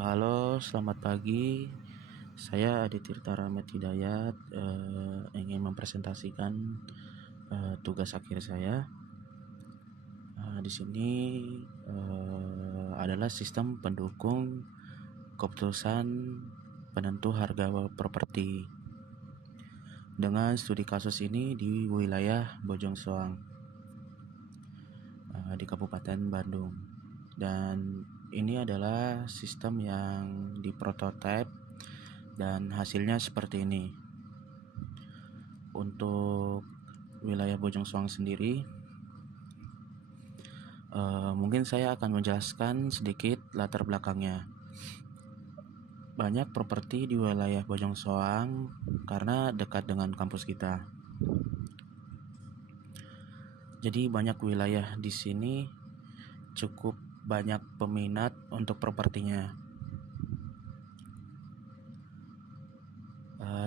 Halo, selamat pagi. Saya Adi Tirta Rahmat Hidayat, ingin mempresentasikan tugas akhir saya. Di sini adalah sistem pendukung keputusan penentu harga properti. Dengan studi kasus ini di wilayah Bojong Soang, di Kabupaten Bandung. Dan ini adalah sistem yang diprototipe dan hasilnya seperti ini. Untuk wilayah Bojong Soang sendiri, mungkin saya akan menjelaskan sedikit latar belakangnya. Banyak properti di wilayah Bojong Soang karena dekat dengan kampus kita. Jadi banyak wilayah di sini cukup banyak peminat untuk propertinya.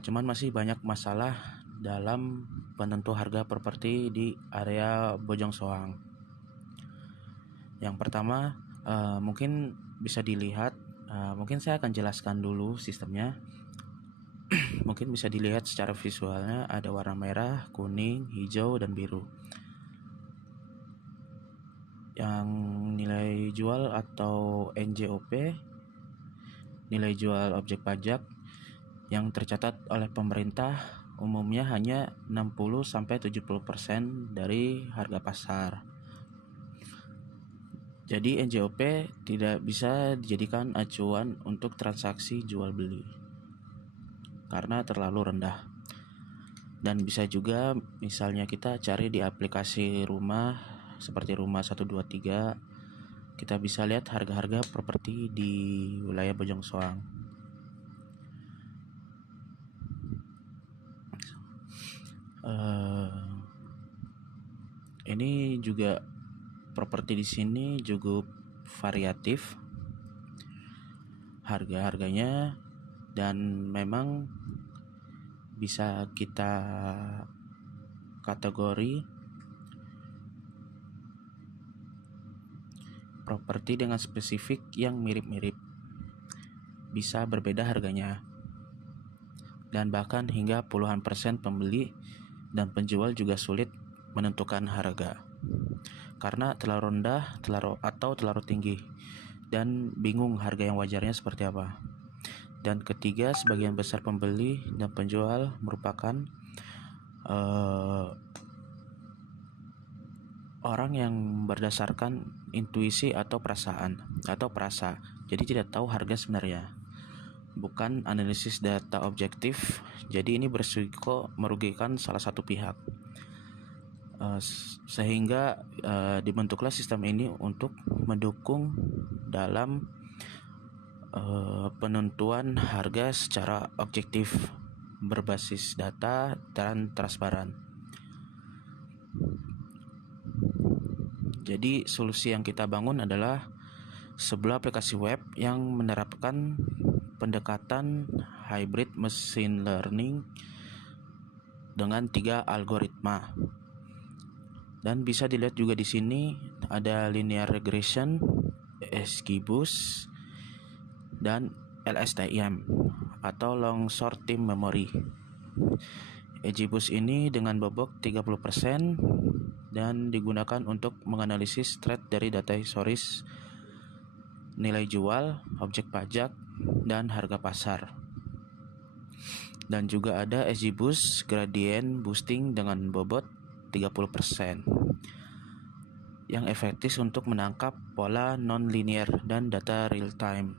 Cuman masih banyak masalah dalam penentu harga properti di area Bojong Soang. Yang pertama, mungkin bisa dilihat, mungkin saya akan jelaskan dulu sistemnya. Mungkin bisa dilihat secara visualnya ada warna merah, kuning, hijau, dan biru. Yang nilai jual atau NJOP, nilai jual objek pajak yang tercatat oleh pemerintah umumnya hanya 60-70% dari harga pasar. Jadi NJOP tidak bisa dijadikan acuan untuk transaksi jual beli karena terlalu rendah. Dan bisa juga misalnya kita cari di aplikasi rumah seperti Rumah 123, kita bisa lihat harga-harga properti di wilayah Bojong Soang. Ini juga properti di sini cukup variatif harga-harganya, dan memang bisa kita kategori properti dengan spesifik yang mirip-mirip, bisa berbeda harganya, dan bahkan hingga puluhan persen pembeli dan penjual juga sulit menentukan harga karena terlalu rendah, terlalu tinggi, dan bingung harga yang wajarnya seperti apa. Dan ketiga, sebagian besar pembeli dan penjual merupakan orang yang berdasarkan intuisi atau perasaan atau perasa, jadi tidak tahu harga sebenarnya, bukan analisis data objektif. Jadi ini berisiko merugikan salah satu pihak, sehingga dibentuklah sistem ini untuk mendukung dalam penentuan harga secara objektif, berbasis data dan transparan. Jadi solusi yang kita bangun adalah sebuah aplikasi web yang menerapkan pendekatan hybrid machine learning dengan 3 algoritma. Dan bisa dilihat juga di sini ada linear regression, XGBoost, dan LSTM atau long short term memory. XGBoost ini dengan bobot 30% dan digunakan untuk menganalisis thread dari data historis, nilai jual, objek pajak, dan harga pasar. Dan juga ada XGBoost gradient boosting dengan bobot 30% yang efektif untuk menangkap pola non-linear dan data real time.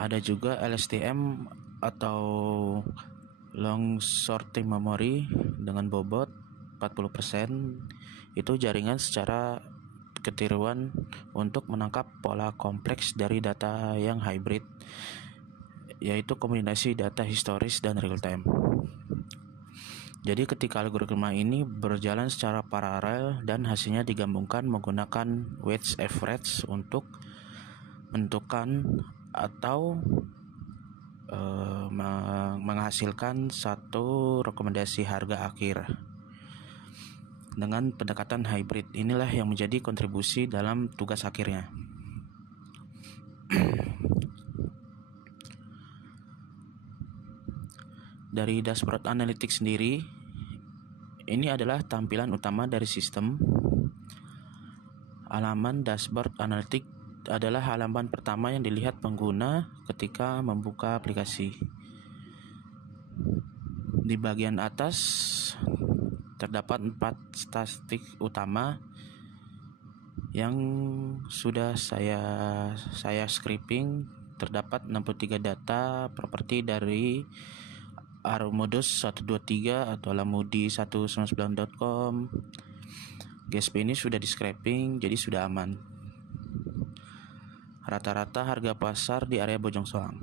Ada juga LSTM atau long short term memory dengan bobot 40%. Itu jaringan secara ketiruan untuk menangkap pola kompleks dari data yang hybrid, yaitu kombinasi data historis dan real time. Jadi ketika algoritma ini berjalan secara paralel dan hasilnya digabungkan menggunakan weighted average untuk menentukan atau menghasilkan satu rekomendasi harga akhir. Dengan pendekatan hybrid inilah yang menjadi kontribusi dalam tugas akhirnya. Dari dashboard analytics sendiri, ini adalah tampilan utama dari sistem. Halaman dashboard analytics adalah halaman pertama yang dilihat pengguna ketika membuka aplikasi. Di bagian atas terdapat 4 statistik utama yang sudah saya scraping. Terdapat 63 data properti dari Armodus 123 atau lamudi199.com. GSP ini sudah di scraping, jadi sudah aman. Rata-rata harga pasar di area Bojong Soang,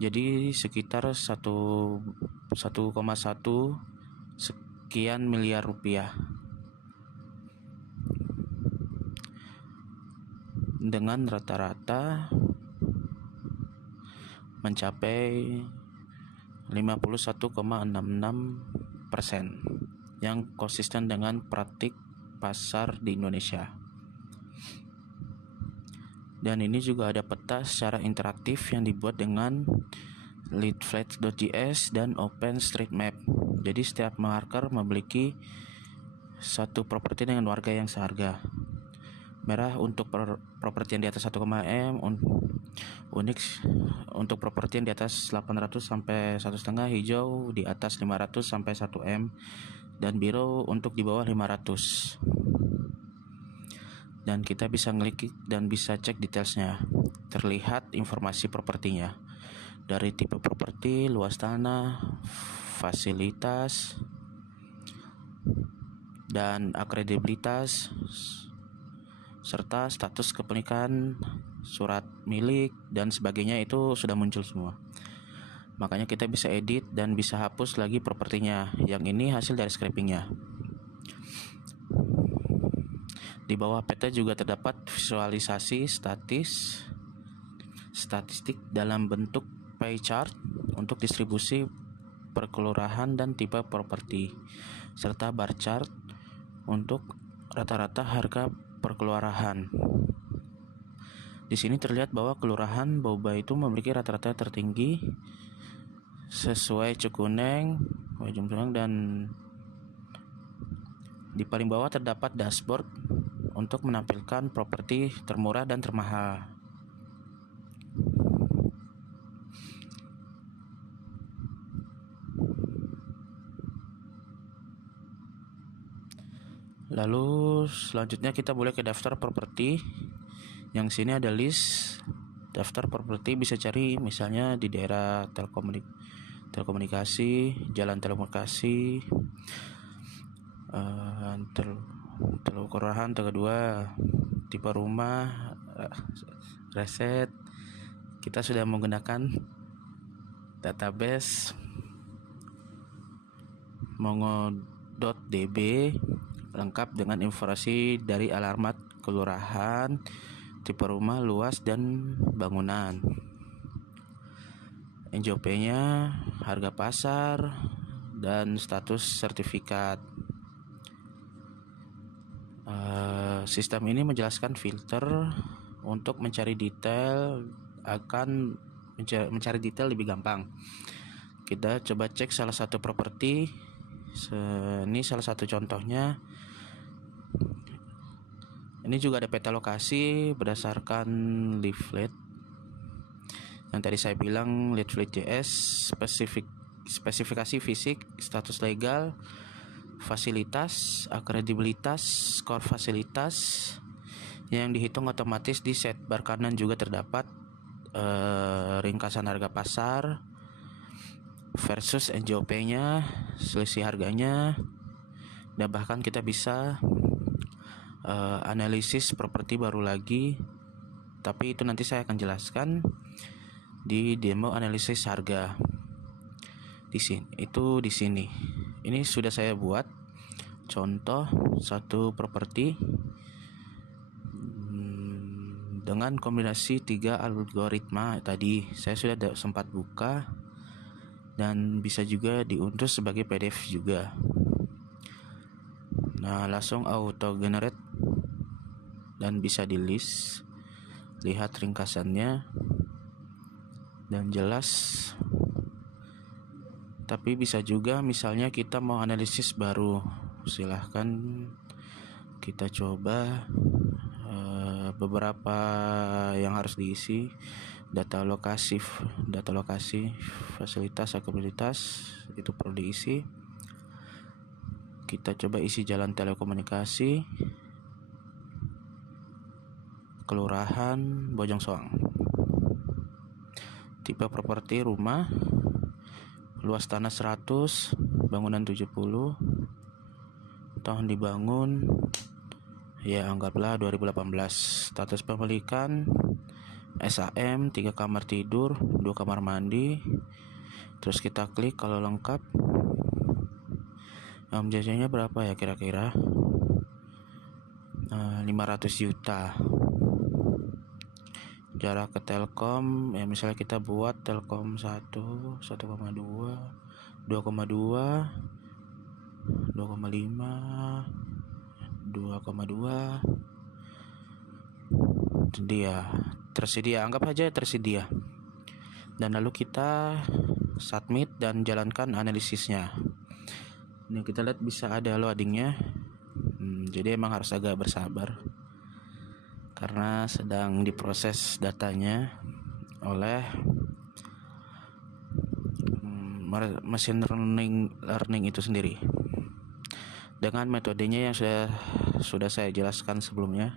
jadi sekitar 1,1 sekian miliar rupiah, dengan rata-rata mencapai 51,66% yang konsisten dengan praktik pasar di Indonesia. Dan ini juga ada peta secara interaktif yang dibuat dengan leadflat.js dan OpenStreetMap. Jadi setiap marker memiliki satu properti dengan warga yang seharga. Merah untuk properti yang di atas 1, m, unik untuk properti yang di atas 800 sampai 1,5, hijau di atas 500 sampai 1 m, dan biru untuk di bawah 500. Dan kita bisa ngeklik dan bisa cek detailsnya. Terlihat informasi propertinya dari tipe properti, luas tanah, fasilitas, dan akredibilitas, serta status kepemilikan, surat milik, dan sebagainya. Itu sudah muncul semua. Makanya kita bisa edit dan bisa hapus lagi propertinya. Yang ini hasil dari scrapingnya. Di bawah peta juga terdapat visualisasi statistik dalam bentuk pie chart untuk distribusi perkelurahan dan tipe properti, serta bar chart untuk rata-rata harga perkelurahan. Di sini terlihat bahwa kelurahan Bauba itu memiliki rata-rata tertinggi sesuai Cukuneng, Wajumsang, dan di paling bawah terdapat dashboard untuk menampilkan properti termurah dan termahal. Lalu selanjutnya kita boleh ke daftar properti. Yang sini ada list daftar properti, bisa cari misalnya di daerah telekomunikasi, jalan telekomunikasi, kelurahan, kedua, tipe rumah, reset. Kita sudah menggunakan database mongo.db lengkap dengan informasi dari alamat kelurahan, tipe rumah, luas, dan bangunan. NJOP-nya, harga pasar, dan status sertifikat. Sistem ini menjelaskan filter untuk mencari detail, mencari detail lebih gampang. Kita coba cek salah satu properti. Ini salah satu contohnya. Ini juga ada peta lokasi berdasarkan leaflet. Yang tadi saya bilang leadflat.js, spesifikasi fisik, status legal, fasilitas, akredibilitas, skor fasilitas yang dihitung otomatis. Di setbar kanan juga terdapat ringkasan harga pasar versus NJOP-nya, selisih harganya, dan bahkan kita bisa analisis properti baru lagi, tapi itu nanti saya akan jelaskan di demo analisis harga. Di sini. Ini sudah saya buat contoh satu properti dengan kombinasi 3 algoritma tadi. Saya sudah sempat buka dan bisa juga diunduh sebagai PDF juga. Nah, langsung auto generate dan bisa di list. Lihat ringkasannya dan jelas. Tapi bisa juga misalnya kita mau analisis baru, silahkan kita coba beberapa yang harus diisi. Data lokasi, fasilitas, akuntabilitas itu perlu diisi. Kita coba isi jalan telekomunikasi, kelurahan Bojong Soang, tipe properti rumah, luas tanah 100, bangunan 70, tahun dibangun ya anggaplah 2018, status pemilikan SAM, 3 kamar tidur, 2 kamar mandi. Terus kita klik kalau lengkap. Jajannya berapa ya kira-kira? 500 juta. Jarak ke Telkom ya, misalnya kita buat Telkom 1, 1,2, 2,2, 2,5, 2,2. Tersedia, anggap aja tersedia. Dan lalu kita submit dan jalankan analisisnya. Ini kita lihat bisa ada loadingnya. Jadi emang harus agak bersabar karena sedang diproses datanya oleh machine learning itu sendiri dengan metodenya yang sudah saya jelaskan sebelumnya.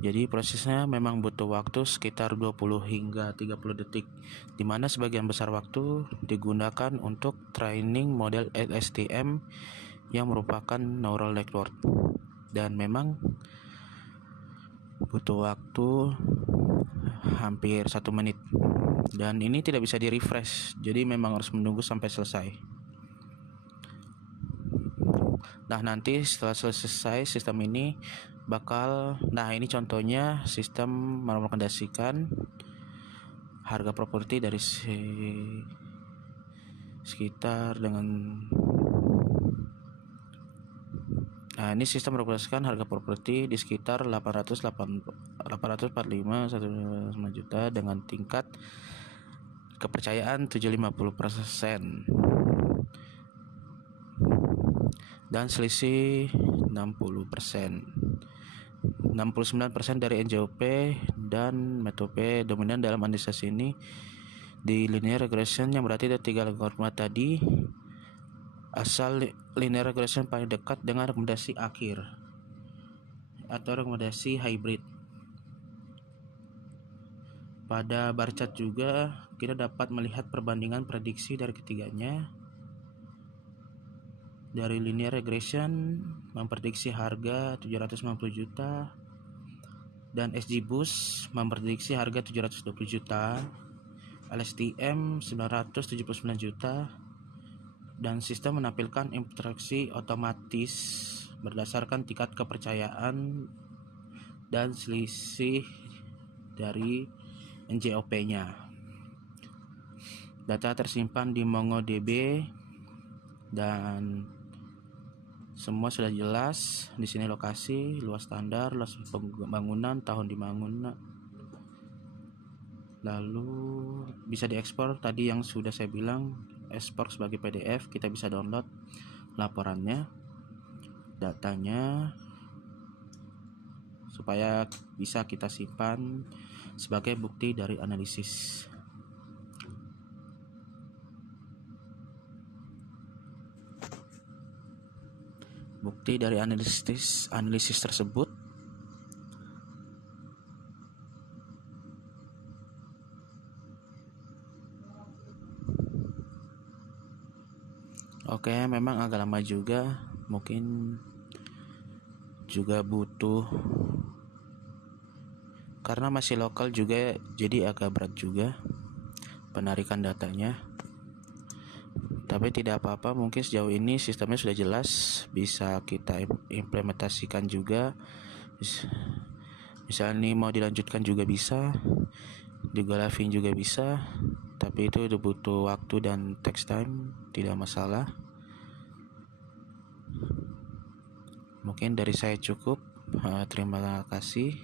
Jadi prosesnya memang butuh waktu sekitar 20 hingga 30 detik, di mana sebagian besar waktu digunakan untuk training model LSTM yang merupakan neural network, dan memang butuh waktu hampir 1 menit, dan ini tidak bisa di refresh, jadi memang harus menunggu sampai selesai. Nah, nanti setelah selesai sistem ini ini contohnya sistem merekomendasikan harga properti dari sekitar dengan ini sistem merekomendasikan harga properti di sekitar 845 1,5 juta dengan tingkat kepercayaan 750% dan selisih 60%. 69% dari NJOP dan METOP dominan dalam analisis ini di linear regression, yang berarti ada 3 algoritma tadi. Asal linear regression paling dekat dengan rekomendasi akhir atau rekomendasi hybrid. Pada bar chart juga kita dapat melihat perbandingan prediksi dari ketiganya. Dari linear regression memprediksi harga 750 juta dan XGBoost memprediksi harga 720 juta, LSTM 979 juta, dan sistem menampilkan interaksi otomatis berdasarkan tingkat kepercayaan dan selisih dari NJOP-nya. Data tersimpan di MongoDB dan semua sudah jelas. Di sini lokasi, luas standar, luas bangunan, tahun dibangun. Lalu bisa diekspor tadi yang sudah saya bilang, ekspor sebagai PDF. Kita bisa download laporannya, datanya, supaya bisa kita simpan sebagai bukti dari analisis. Bukti dari analisis tersebut memang agak lama juga, mungkin juga butuh karena masih lokal juga, jadi agak berat juga penarikan datanya. Tapi tidak apa-apa, mungkin sejauh ini sistemnya sudah jelas, bisa kita implementasikan juga. Misalnya ini mau dilanjutkan juga bisa, juga living juga bisa, tapi itu butuh waktu dan text time, tidak masalah. Mungkin dari saya cukup. Terima kasih.